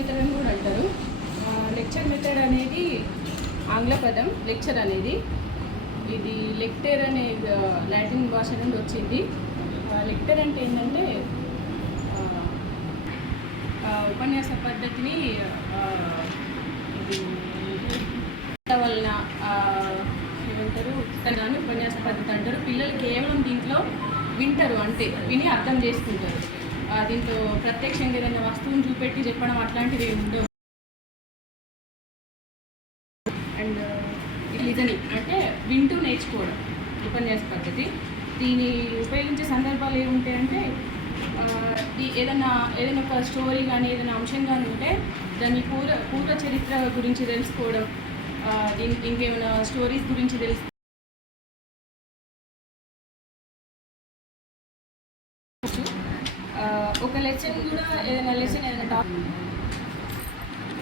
Method అని కూడా అంటారు. లెక్చర్ మెథడ్ అనేది ఆంగ్ల పదం, లెక్చర్ అనేది. ఇది లెక్టర్ అనే లాటిన్ భాష నుండి వచ్చింది. లెక్టర్ అంటే ఏంటంటే ఉపన్యాస పద్ధతిని వలన ఏమంటారు దాన్ని ఉపన్యాస పద్ధతి అంటారు. పిల్లలు కేవలం దీంట్లో వింటారు, అంటే విని అర్థం చేసుకుంటారు. దీంట్లో ప్రత్యక్షంగా ఏదైనా వస్తువుని చూపెట్టి చెప్పడం అట్లాంటివి ఏమి ఉండవు. అండ్ లిజనింగ్ అంటే వింటూ నేర్చుకోవడం ఉపన్యాస పద్ధతి. దీన్ని ఉపయోగించే సందర్భాలు ఏముంటాయంటే ఏదైనా ఒక స్టోరీ కానీ ఏదైనా అంశం కానీ ఉంటే దాని పూర్వ చరిత్ర గురించి తెలుసుకోవడం, దీనికి ఇంకేమైనా స్టోరీస్ గురించి తెలుసు. ఒక లెసన్ కూడా ఏదైనా టాపిక్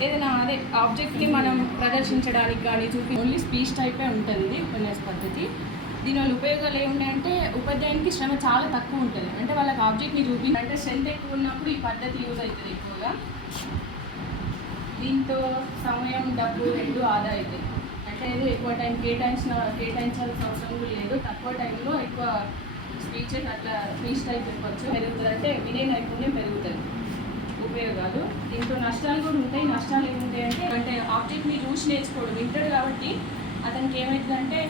ఏదైనా అదే ఆబ్జెక్ట్ని మనం ప్రదర్శించడానికి కానీ ఓన్లీ స్పీచ్ టైపే ఉంటుంది ఉపన్యాస పద్ధతి. దీనివల్ల ఉపయోగాలు ఏమున్నాయంటే ఉపాధ్యాయునికి శ్రమ చాలా తక్కువ ఉంటుంది. అంటే వాళ్ళకి ఆబ్జెక్ట్ని అంటే స్ట్రెంత్ ఎక్కువ ఉన్నప్పుడు ఈ పద్ధతి యూజ్ అవుతుంది ఎక్కువగా. దీంతో సమయం, డబ్బు రెండు ఆదా అవుతాయి. అంటే ఏదో ఎక్కువ టైం కేటాయించాల్సిన అవసరం లేదు. తక్కువ టైంలో ఎక్కువ స్పీచెస్ అట్లా స్పీచ్ టైప్ చెప్పచ్చు. పెరుగుతుంది అంటే వినే నైపుణ్యం పెరుగుతుంది. ఉపయోగాలు దీంతో నష్టాలు కూడా ఉంటాయి. నష్టాలు ఏముంటాయంటే ఆబ్జెక్ట్ని చూసి నేర్చుకోవడం. వింటాడు కాబట్టి అతనికి ఏమవుతుందంటే